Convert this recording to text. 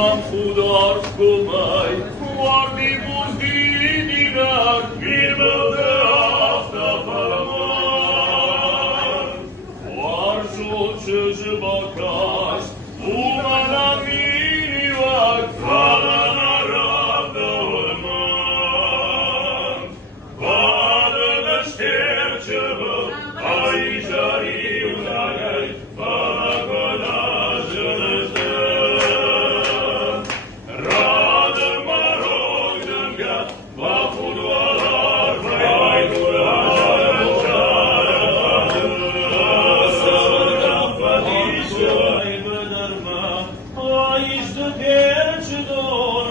Mam hudar kumay, vardi buzdiniler, bir bıldı hafta paraman. Var şu çözü bakas, umana mini var, kalana rabda olman. Badına şterçıbı, ay jari ulagay, bana kodajınızı. Ay işte perçidon,